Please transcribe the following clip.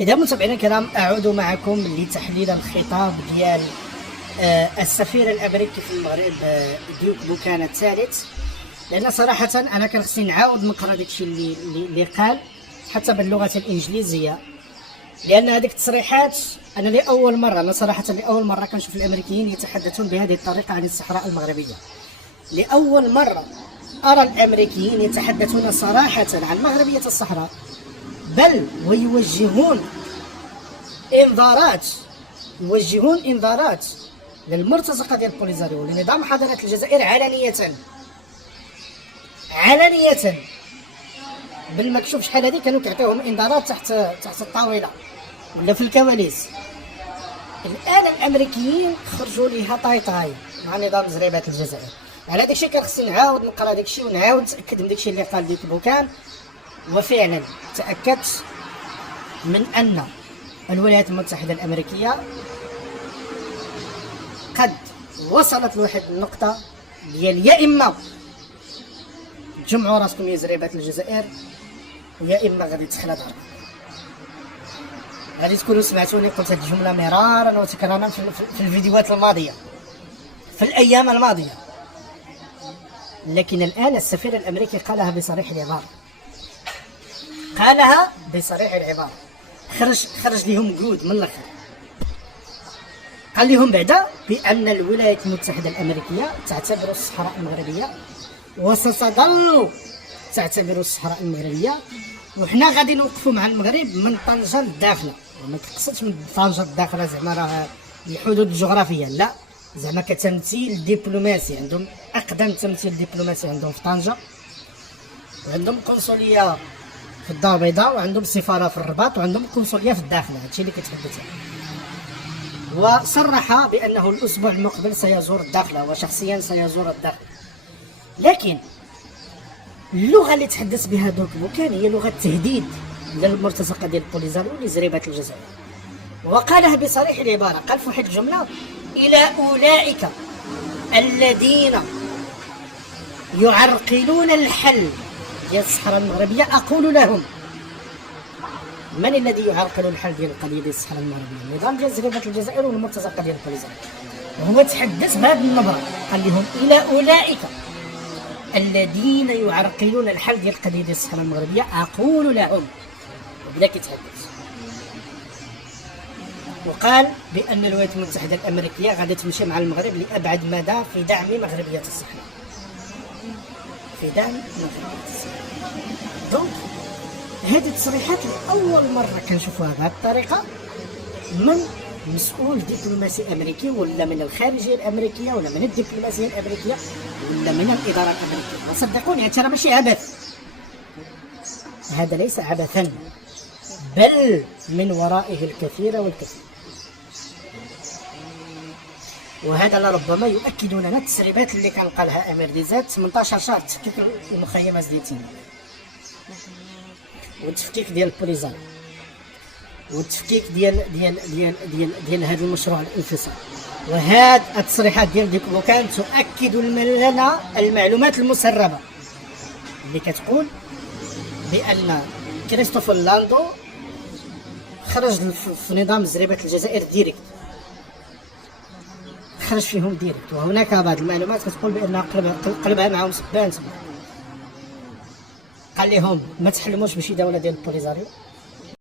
إذا متابعينا الكرام، أعود معكم لتحليل الخطاب ديال السفير الأمريكي في المغرب ديوك بوكان الثالث، لأن صراحة أنا كان خصني نعاود نقرا داكشي اللي قال حتى باللغة الإنجليزية، لأن هذيك التصريحات أنا لأول مرة كنشوف الأمريكيين يتحدثون بهذه الطريقة عن الصحراء المغربية. لأول مرة أرى الأمريكيين يتحدثون صراحة عن مغربية الصحراء، بل ويوجهون إنذارات للمرتزقة ديال بوليزاريو لنظام حضارة الجزائر علانية بالمكشوف. شحال هذه كانوا كيعطيوهم انذارات تحت الطاولة ولا في الكواليس. الآن الأمريكيين خرجوا ليها طاي مع نظام زريبات الجزائر. على داكشي كان خصني نعاود نقرا داكشي ونعاود نتأكد من داكشي اللي قال ديك بوكان، وفعلا تأكدت من أن الولايات المتحدة الأمريكية قد وصلت لواحد النقطة ديال يا إما تجمعوا راسكم يا زريبات الجزائر، ويا إما غادي تخلى داركم. غادي تكونوا سمعتوني قلت هذه الجملة مرارا وتكرارا في الفيديوهات الماضية، في الأيام الماضية، لكن الآن السفير الأمريكي قالها بصريح العبارة. خرج لهم جود من الآخر، قال لهم بعدا بأن الولايات المتحدة الأمريكية تعتبر الصحراء المغربية وستظل تعتبر الصحراء المغربية، وحنا غادي نوقفوا مع المغرب من طنجة للداخلة. وما كتقصدش من طنجة للداخلة زعما راه الحدود الجغرافية، لا، زعما كتمثيل دبلوماسي. عندهم أقدم تمثيل دبلوماسي عندهم في طنجة، وعندهم قنصلية في الدار البيضاء، وعندهم سفارة في الرباط، وعندهم قنصلية في الداخلة. هادشي اللي كتحدث عنه. وصرح بأنه الأسبوع المقبل سيزور الداخلة، وشخصيا سيزور الداخلة. لكن اللغة اللي تحدث بها دوك بوكان هي لغة تهديد للمرتزقة ديال بوليزاريو لزريبات الجزائر، وقالها بصريح العبارة. قال في واحد الجملة: إلى أولئك الذين يعرقلون الحل ديال الصحراء المغربية أقول لهم. من الذي يعرقل الحل ديال القضية ديال الصحراء المغربية؟ النظام ديال زريبات الجزائر والمرتزقة ديال بوليزاريو. وهو تحدث بهذه النبرة، قال لهم إلى أولئك الذين يعرقلون الحل ديال القضية ديال الصحراء المغربية أقول لهم، وبدا كيتحدث. وقال بأن الولايات المتحدة الأمريكية غادي تمشي مع المغرب لأبعد مدى في دعم مغربية الصحراء، دونك هذه التصريحات لأول مرة كنشوفوها بهذه الطريقة من مسؤول دبلوماسي أمريكي، ولا من الخارجية الأمريكية، ولا من الدبلوماسية الأمريكية، ولا من الإدارة الأمريكية. وصدقوني هذا راه ماشي عبث، هذا ليس عبثا، بل من ورائه الكثير والكثير. وهذا لربما يؤكد لنا التسريبات اللي كان قالها أمير ديزاد 18 شهر تفكيك المخيمات ديال تينا، والتفكيك ديال بوليزاريو، والتفكيك ديال هذا المشروع الانفصال. وهاد التصريحات ديال ديك بوكان تؤكد لنا المعلومات المسربة اللي كتقول بأن كريستوفر لاندو خرج في نظام زريبة الجزائر ديريكت، خرج فيهم ديريكت. وهناك بعض المعلومات كتقول بأنها قلبها معهم سبان. قال لهم ما تحلموش بشي دولة ديال بوليزاريو،